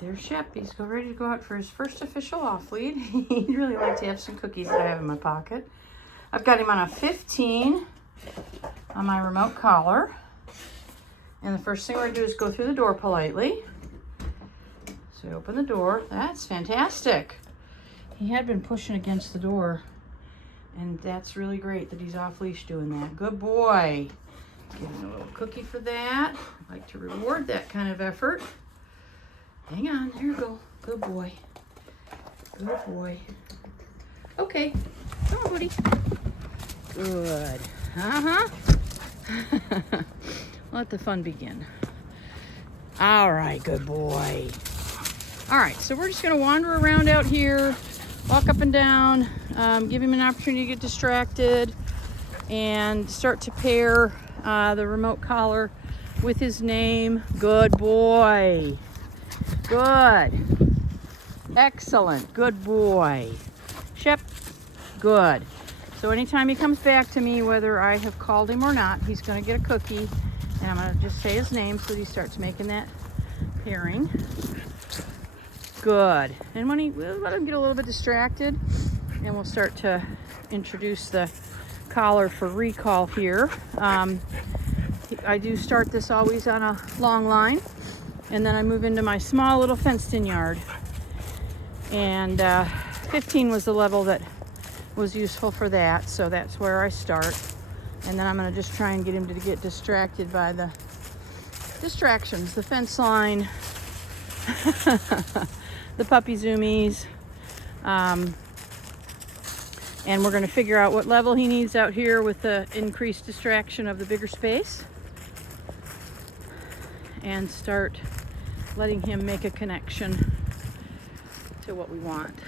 there's Shep. He's ready to go out for his first official off lead. He'd really like to have some cookies that I have in my pocket. I've got him on a 15 on my remote collar. And the first thing we're going to do is go through the door politely. So we open the door. That's fantastic. He had been pushing against the door. And that's really great that he's off leash doing that. Good boy. Give him a little cookie for that. I like to reward that kind of effort. Hang on, there you go. Good boy. Good boy. Okay, come on, buddy. Good. Let the fun begin. All right, good boy. All right, so we're just gonna wander around out here, walk up and down, give him an opportunity to get distracted, and start to pair the remote collar with his name. Good boy. Good. Excellent. Good boy. Shep. Good. So anytime he comes back to me, whether I have called him or not, he's going to get a cookie. And I'm going to just say his name so that he starts making that pairing. Good. And we'll let him get a little bit distracted, and we'll start to introduce the collar for recall here. I do start this always on a long line, and then I move into my small little fenced-in yard. And 15 was the level that was useful for that, so that's where I start. And then I'm going to just try and get him to get distracted by the distractions, the fence line, the puppy zoomies. And we're going to figure out what level he needs out here with the increased distraction of the bigger space, and start letting him make a connection to what we want.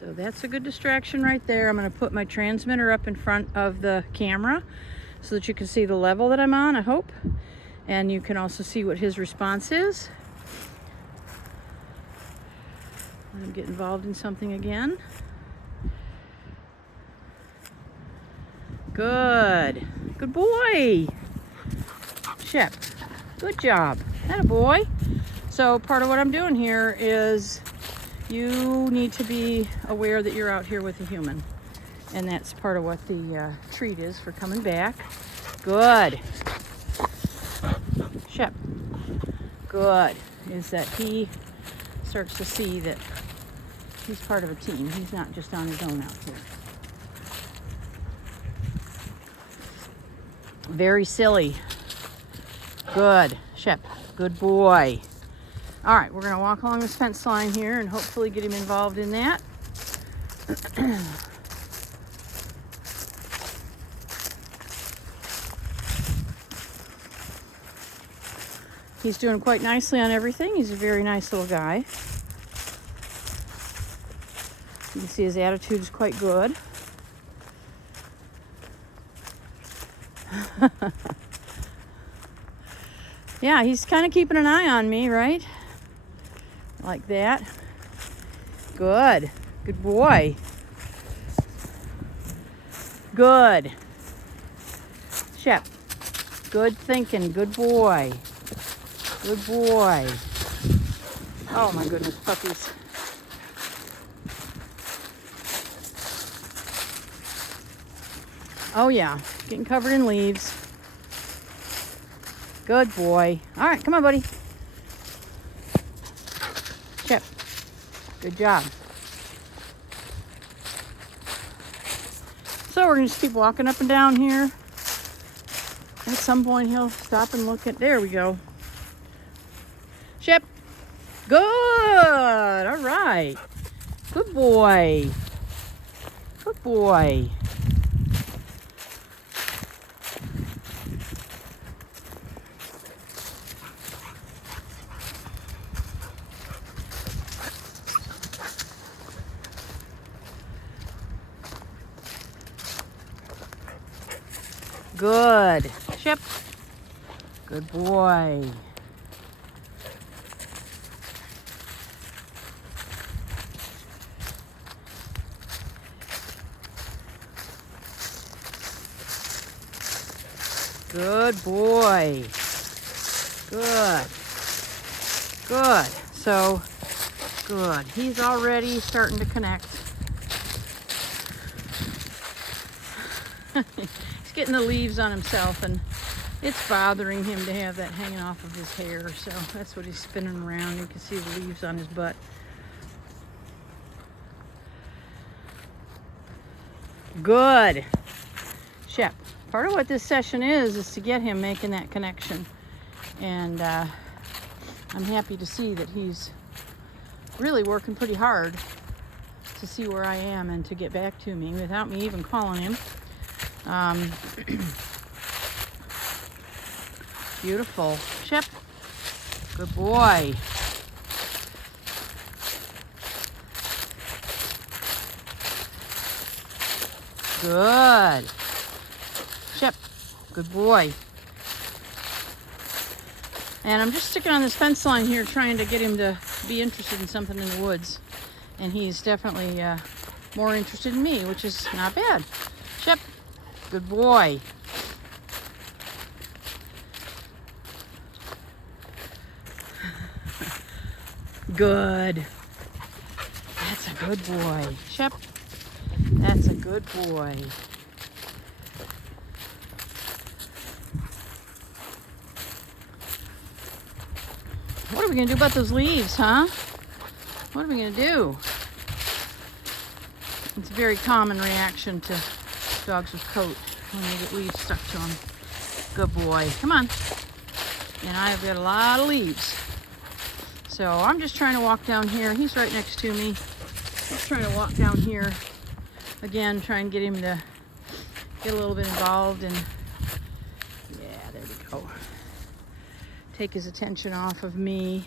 So that's a good distraction right there. I'm going to put my transmitter up in front of the camera so that you can see the level that I'm on, I hope. And you can also see what his response is. Let him get involved in something again. Good. Good boy. Shep. Good job. Atta boy. So part of what I'm doing here is you need to be aware that you're out here with a human. And that's part of what the treat is for coming back. Good. Shep. Good. Is that he starts to see that he's part of a team. He's not just on his own out here. Very silly. Good. Shep. Good boy. All right, we're going to walk along this fence line here and hopefully get him involved in that. He's doing quite nicely on everything. He's a very nice little guy. You can see his attitude is quite good. Yeah, he's kind of keeping an eye on me, right? Like that. Good. Good boy. Good. Shep. Good thinking. Good boy. Good boy. Oh my goodness, puppies. Oh yeah, getting covered in leaves. Good boy. All right, come on, buddy. Shep. Good job. So we're going to just keep walking up and down here. At some point, he'll stop and look at... There we go. Shep. Good. All right. Good boy. Good boy. Good. Shep. Good boy. Good boy. Good. Good. So, good. He's already starting to connect. He's getting the leaves on himself, and it's bothering him to have that hanging off of his hair. So that's what he's spinning around. You can see the leaves on his butt. Good. Shep, part of what this session is to get him making that connection. And I'm happy to see that he's really working pretty hard to see where I am and to get back to me without me even calling him. Beautiful. Shep, good boy. Good. Shep, good boy. And I'm just sticking on this fence line here trying to get him to be interested in something in the woods. And he's definitely more interested in me, which is not bad. Shep, good boy. Good. That's a good boy. Shep, that's a good boy. What are we going to do about those leaves, huh? What are we going to do? It's a very common reaction to dogs with coat when they get leaves stuck to them. Good boy. Come on. And I've got a lot of leaves. So I'm just trying to walk down here. He's right next to me. Just trying to walk down here. Again, try and get him to get a little bit involved. And yeah, there we go. Take his attention off of me.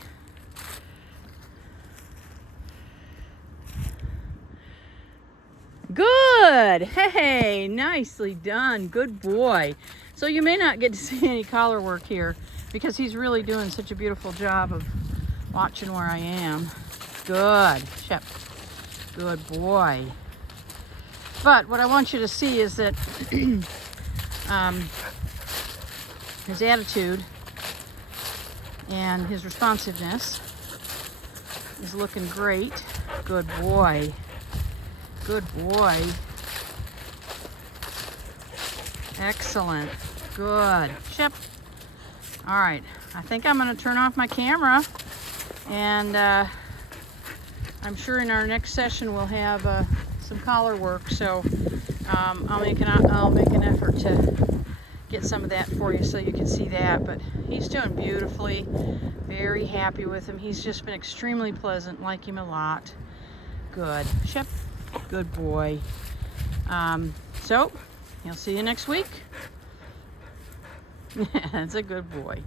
Good. Hey, nicely done. Good boy. So you may not get to see any collar work here because he's really doing such a beautiful job of watching where I am. Good. Shep. Good boy. But what I want you to see is that his attitude and his responsiveness is looking great. Good boy. Good boy. Excellent. Good. Shep. All right. I think I'm going to turn off my camera. And I'm sure in our next session we'll have some collar work. So I'll make an effort to get some of that for you so you can see that. But he's doing beautifully. Very happy with him. He's just been extremely pleasant. Like him a lot. Good. Shep. Good boy. So, he'll see you next week. That's a good boy.